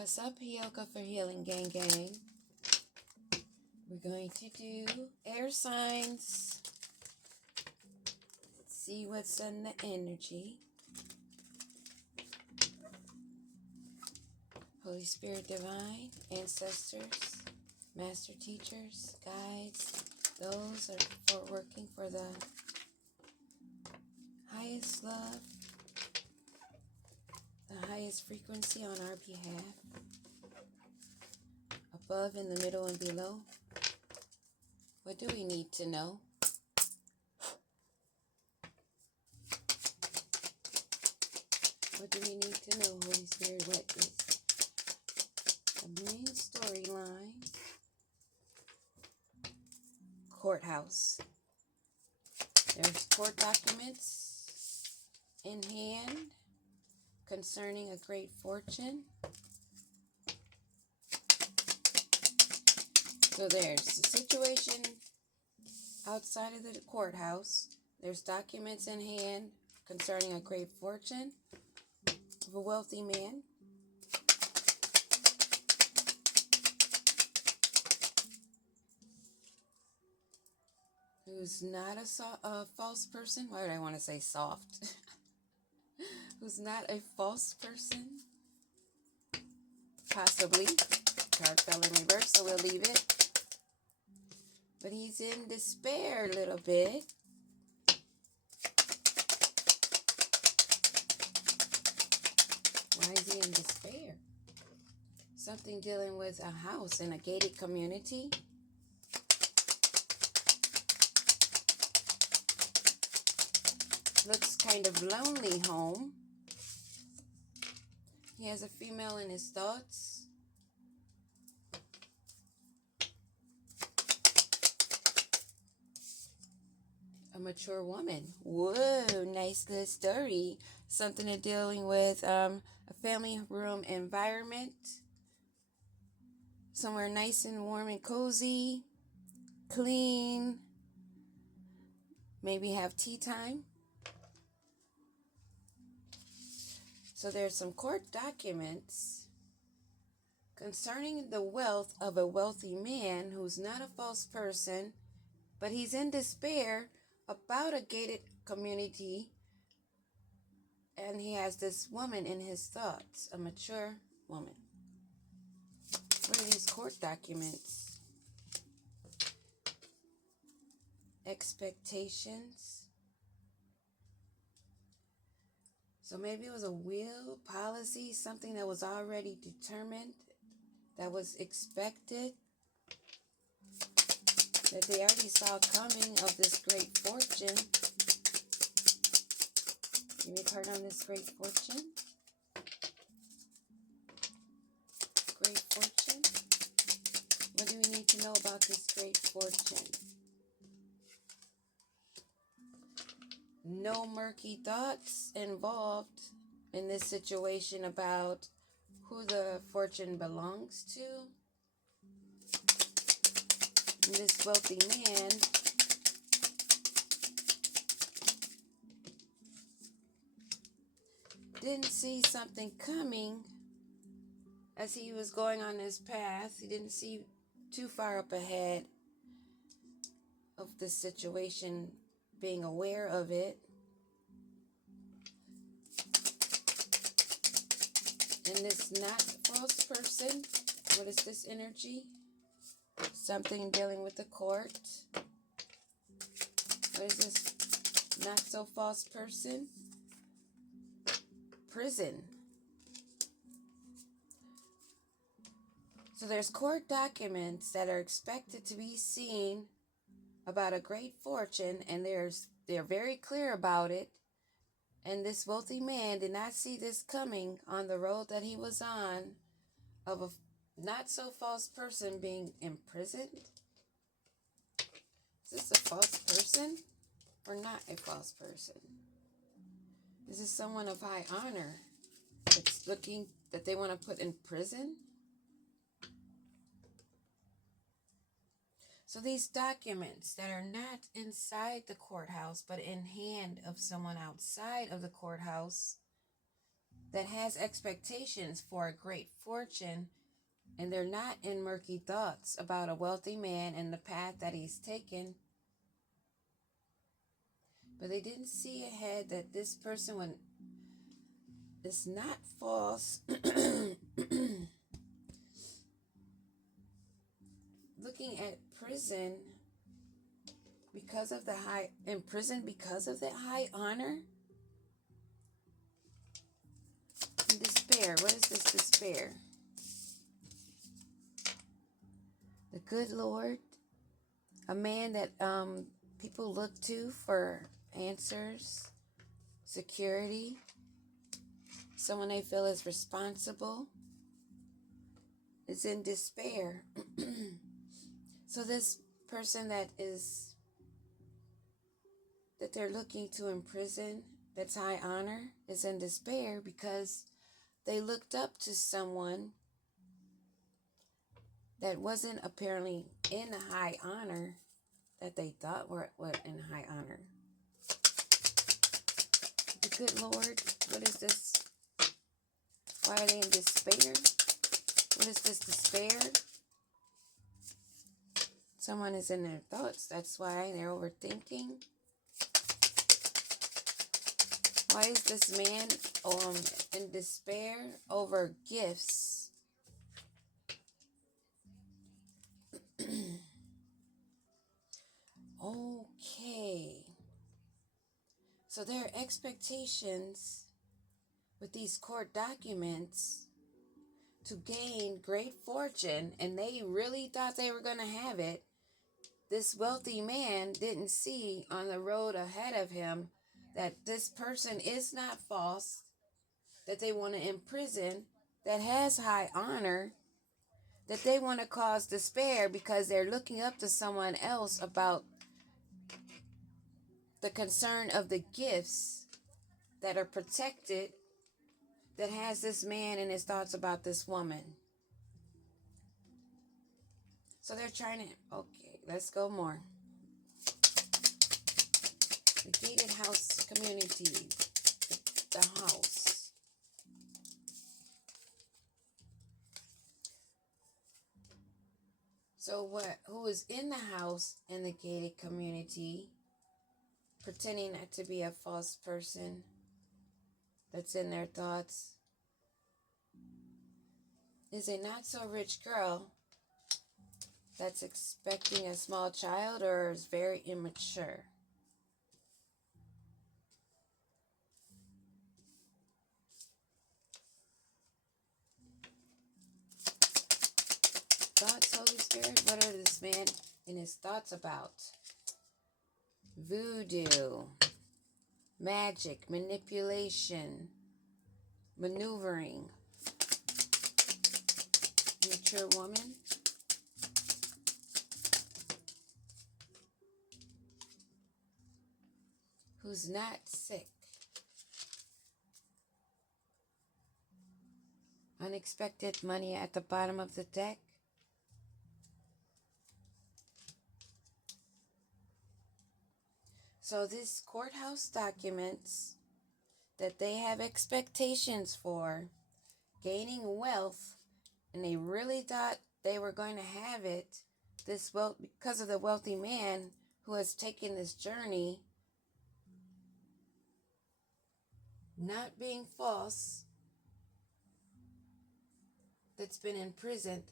What's up, Yoga for Healing Gang Gang? We're going to do air signs. Let's see what's in the energy. Holy Spirit Divine, ancestors, master teachers, guides, those are for working for the highest love, the highest frequency on our behalf, above, in the middle, and below. What do we need to know? What do we need to know, Holy Spirit? What is the main storyline? Courthouse. There's court documents in hand concerning a great fortune. So there's the situation outside of the courthouse. There's documents in hand concerning a great fortune of a wealthy man. Who's not a false person. Why would I want to say soft? Who's not a false person? Possibly. Card fell in reverse, so we'll leave it. But he's in despair a little bit. Why is he in despair? Something dealing with a house in a gated community. Looks kind of lonely home. He has a female in his thoughts. A mature woman. Whoa, nice little story. Something to dealing with a family room environment. Somewhere nice and warm and cozy. Clean. Maybe have tea time. So there's some court documents concerning the wealth of a wealthy man who's not a false person, but he's in despair about a gated community, and he has this woman in his thoughts, a mature woman. What are these court documents? Expectations. So maybe it was a will, policy, something that was already determined, that was expected, that they already saw coming of this great fortune. Give me a card on this great fortune. Great fortune. What do we need to know about this great fortune? No murky thoughts involved in this situation about who the fortune belongs to. And this wealthy man didn't see something coming as he was going on his path. He didn't see too far up ahead of the situation, being aware of it. And this not false person, what is this energy? Something dealing with the court. What is this not so false person? Prison. So there's court documents that are expected to be seen about a great fortune, and they're very clear about it. And this wealthy man did not see this coming on the road that he was on, of a not so false person being imprisoned. Is this a false person or not a false person? Is this someone of high honor that's looking that they want to put in prison? So these documents that are not inside the courthouse, but in hand of someone outside of the courthouse, that has expectations for a great fortune, and they're not in murky thoughts about a wealthy man and the path that he's taken. But they didn't see ahead that this person, when it's not false, looking at prison because of the high honor and despair. What is this despair? The good Lord, a man that people look to for answers, security, someone they feel is responsible, is in despair. So this person that they're looking to imprison, that's high honor, is in despair because they looked up to someone that wasn't apparently in high honor, that they thought were in high honor. The good Lord, what is this? Why are they in despair? What is this despair? Someone is in their thoughts. That's why they're overthinking. Why is this man in despair over gifts? Okay. So their expectations with these court documents to gain great fortune, and they really thought they were going to have it. This wealthy man didn't see on the road ahead of him that this person is not false, that they want to imprison, that has high honor, that they want to cause despair because they're looking up to someone else about the concern of the gifts that are protected, that has this man and his thoughts about this woman. So they're trying to, okay, let's go more. The gated house community, the house. So who is in the house in the gated community, pretending not to be a false person that's in their thoughts, is a not so rich girl that's expecting a small child or is very immature. Thoughts, Holy Spirit, what are this man and his thoughts about? Voodoo, magic, manipulation, maneuvering. Mature woman. Who's not sick. Unexpected money at the bottom of the deck. So this courthouse documents that they have expectations for gaining wealth, and they really thought they were going to have it, this wealth, because of the wealthy man who has taken this journey, not being false, that's been imprisoned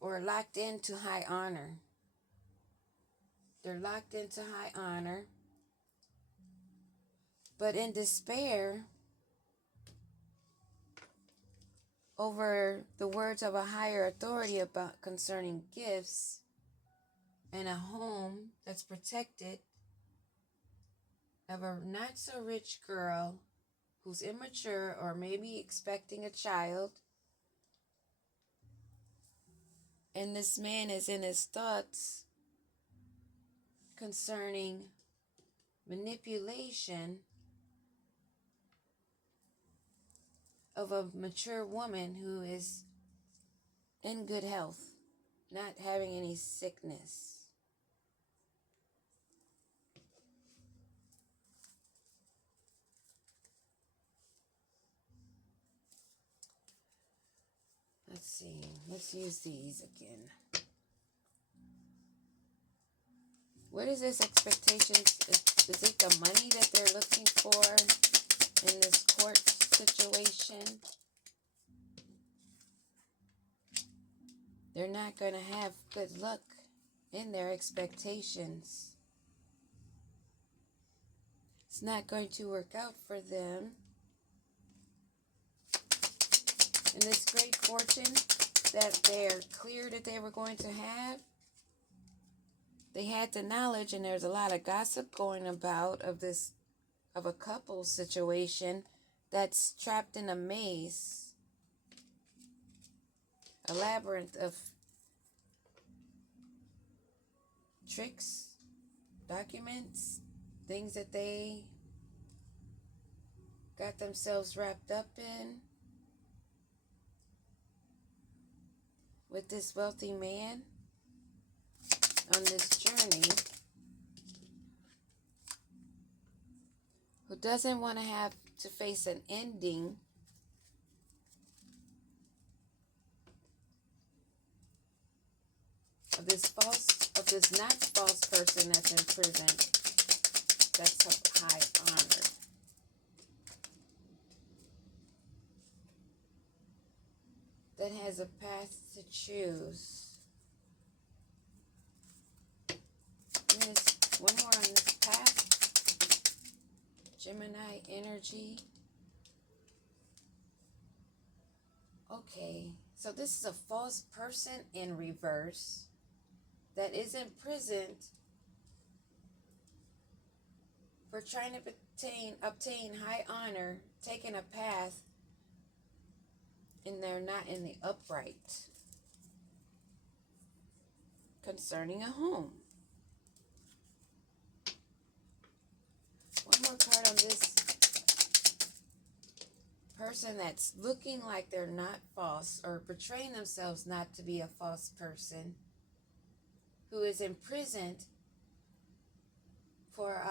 or locked into high honor. They're locked into high honor, but in despair over the words of a higher authority about concerning gifts and a home that's protected, of a not so rich girl who's immature or maybe expecting a child. And this man is in his thoughts concerning manipulation of a mature woman who is in good health, not having any sickness. see. Let's use these again. What is this expectation? Is it the money that they're looking for in this court situation? They're not going to have good luck in their expectations. It's not going to work out for them. And this great fortune that they're clear that they were going to have, they had the knowledge, and there's a lot of gossip going about of a couple situation that's trapped in a maze, a labyrinth of tricks, documents, things that they got themselves wrapped up in with this wealthy man on this journey, who doesn't want to have to face an ending of this not false person that's in prison, that's of high honor. That has a path to choose. One more on this path. Gemini energy. Okay, so this is a false person in reverse that is imprisoned for trying to obtain high honor, taking a path, and they're not in the upright concerning a home. One more card on this person that's looking like they're not false or portraying themselves not to be a false person, who is imprisoned for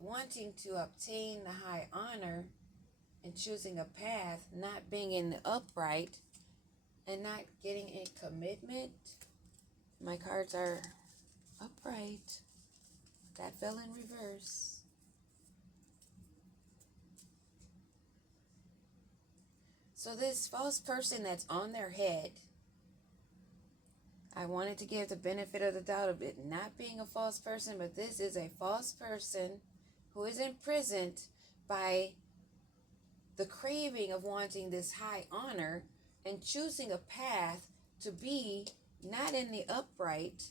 wanting to obtain the high honor and choosing a path, not being in the upright and not getting a commitment. My cards are upright. That fell in reverse. So this false person that's on their head, I wanted to give the benefit of the doubt of it not being a false person, but this is a false person who is imprisoned by the craving of wanting this high honor and choosing a path to be not in the upright,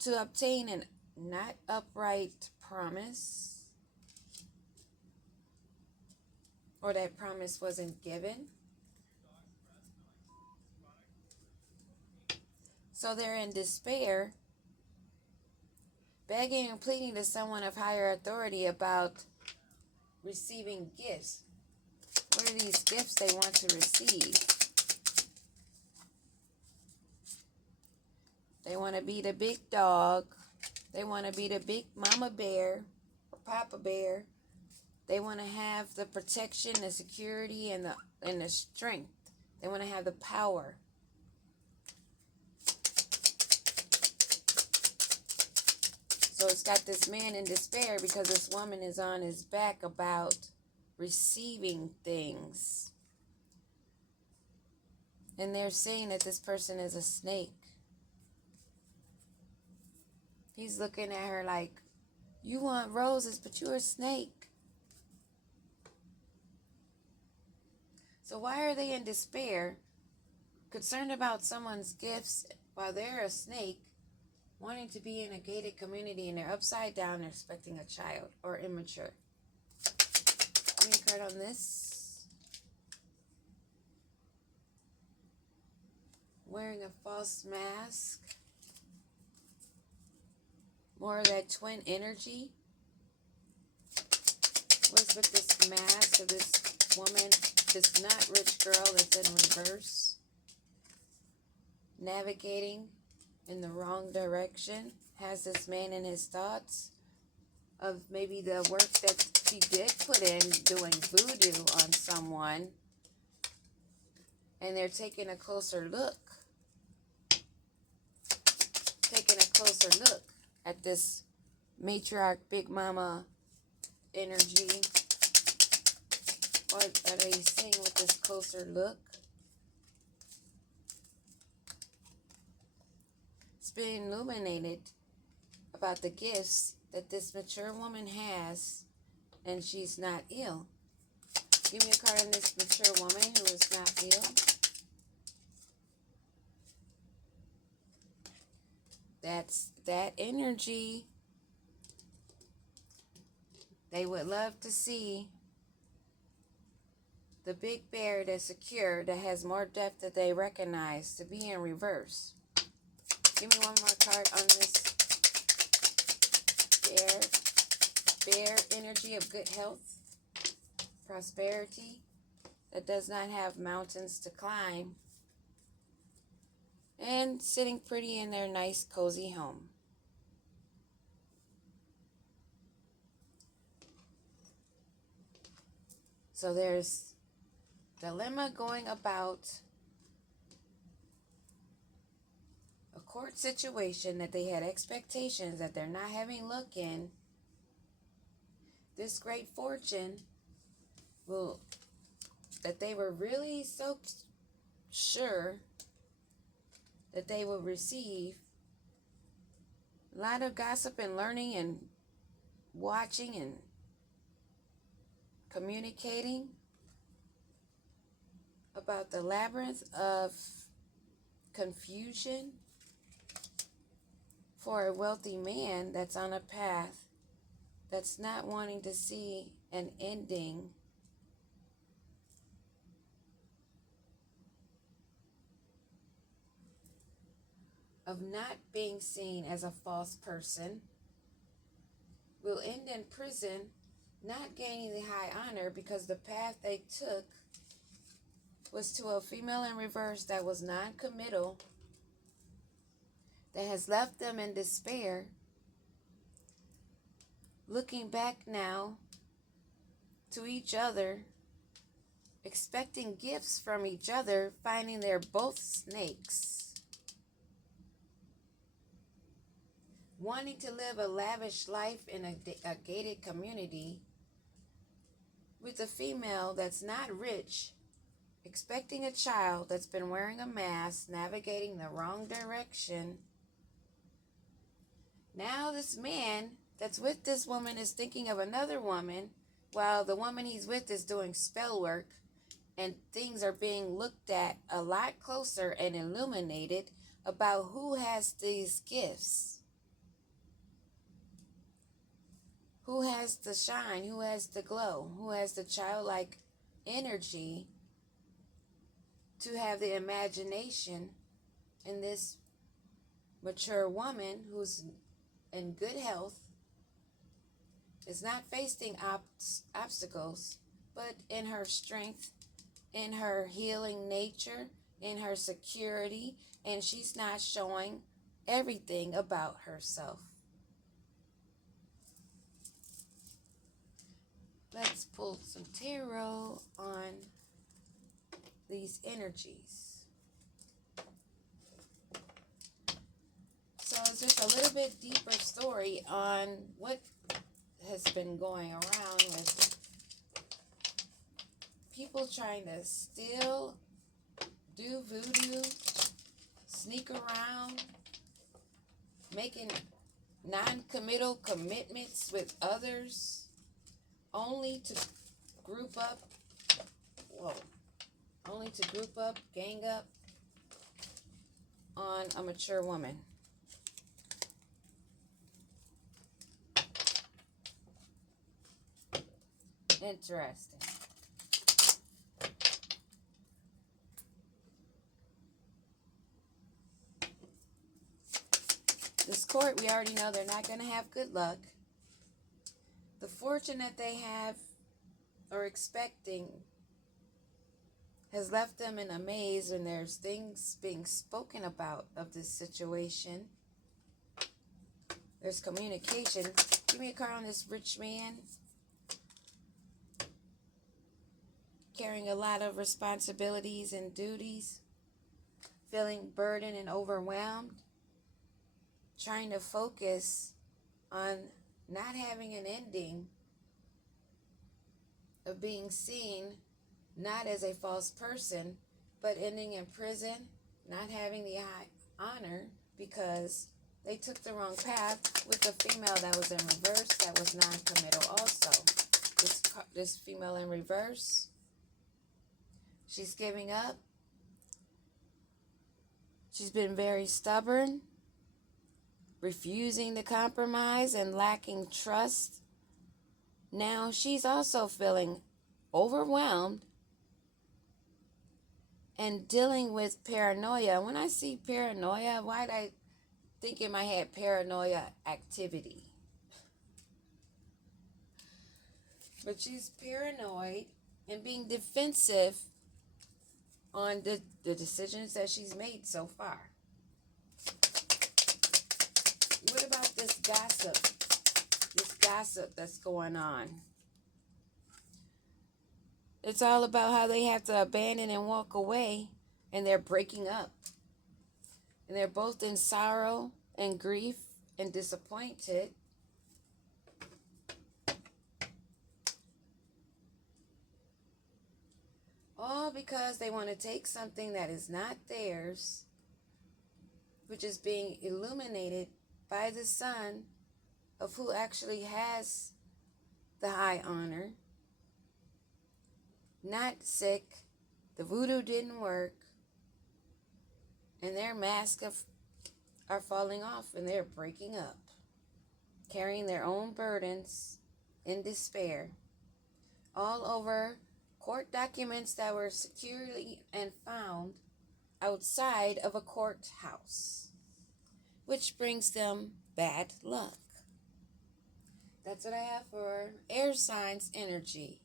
to obtain an not upright promise, or that promise wasn't given. So they're in despair, begging and pleading to someone of higher authority about receiving gifts. What are these gifts they want to receive? They want to be the big dog. They want to be the big mama bear or papa bear. They want to have the protection, the security, and the strength. They want to have the power. So it's got this man in despair because this woman is on his back about receiving things. And they're saying that this person is a snake. He's looking at her like, you want roses, but you're a snake. So why are they in despair, concerned about someone's gifts while they're a snake, wanting to be in a gated community, and they're upside down, they're expecting a child or immature? Give me a card on this. Wearing a false mask. More of that twin energy. What's with this mask of this woman, this not rich girl that's in reverse, navigating in the wrong direction, has this man in his thoughts of maybe the work that she did put in doing voodoo on someone, And they're taking a closer look. At this matriarch, big mama energy. What are they saying with this closer look? It's been illuminated about the gifts that this mature woman has, and she's not ill. Give me a card on this mature woman who is not ill. That's that energy. They would love to see the big bear that's secure, that has more depth that they recognize, to be in reverse. Give me one more card on this bear. Bear energy of good health, prosperity, that does not have mountains to climb, and sitting pretty in their nice, cozy home. So there's dilemma going about a court situation that they had expectations that they're not having luck in. This great fortune that they were really so sure that they will receive. A lot of gossip and learning and watching and communicating about the labyrinth of confusion for a wealthy man that's on a path that's not wanting to see an ending of not being seen as a false person, will end in prison, not gaining the high honor because the path they took was to a female in reverse that was non-committal, that has left them in despair, looking back now to each other, expecting gifts from each other, finding they're both snakes. Wanting to live a lavish life in a gated community with a female that's not rich, expecting a child that's been wearing a mask, navigating the wrong direction. Now this man that's with this woman is thinking of another woman, while the woman he's with is doing spell work, and things are being looked at a lot closer and illuminated about who has these gifts. Who has the shine? Who has the glow? Who has the childlike energy to have the imagination in this mature woman who's in good health, is not facing obstacles, but in her strength, in her healing nature, in her security, and she's not showing everything about herself. Let's pull some tarot on these energies. So it's just a little bit deeper story on what has been going around with people trying to steal, do voodoo, sneak around, making non-committal commitments with others, only to group up, gang up on a mature woman. Interesting. This court, we already know they're not going to have good luck. The fortune that they have or expecting has left them in a maze, and there's things being spoken about of this situation. There's communication. Give me a card on this rich man. carrying a lot of responsibilities and duties, feeling burdened and overwhelmed, trying to focus on not having an ending of being seen not as a false person, but ending in prison, not having the high honor because they took the wrong path with the female that was in reverse, that was non-committal also. This female in reverse, she's giving up. She's been very stubborn, refusing to compromise and lacking trust. Now she's also feeling overwhelmed and dealing with paranoia. When I see paranoia, why'd I think in my head paranoia activity? But she's paranoid and being defensive on the decisions that she's made so far. What about this gossip? This gossip that's going on. It's all about how they have to abandon and walk away, and they're breaking up. And they're both in sorrow and grief and disappointed. All because they want to take something that is not theirs, which is being illuminated by the sun of who actually has the high honor, not sick, the voodoo didn't work, and their masks are falling off and they're breaking up, carrying their own burdens in despair, all over court documents that were securely and found outside of a courthouse, which brings them bad luck. That's what I have for air signs energy.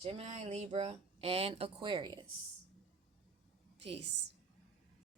Gemini, Libra, and Aquarius. Peace.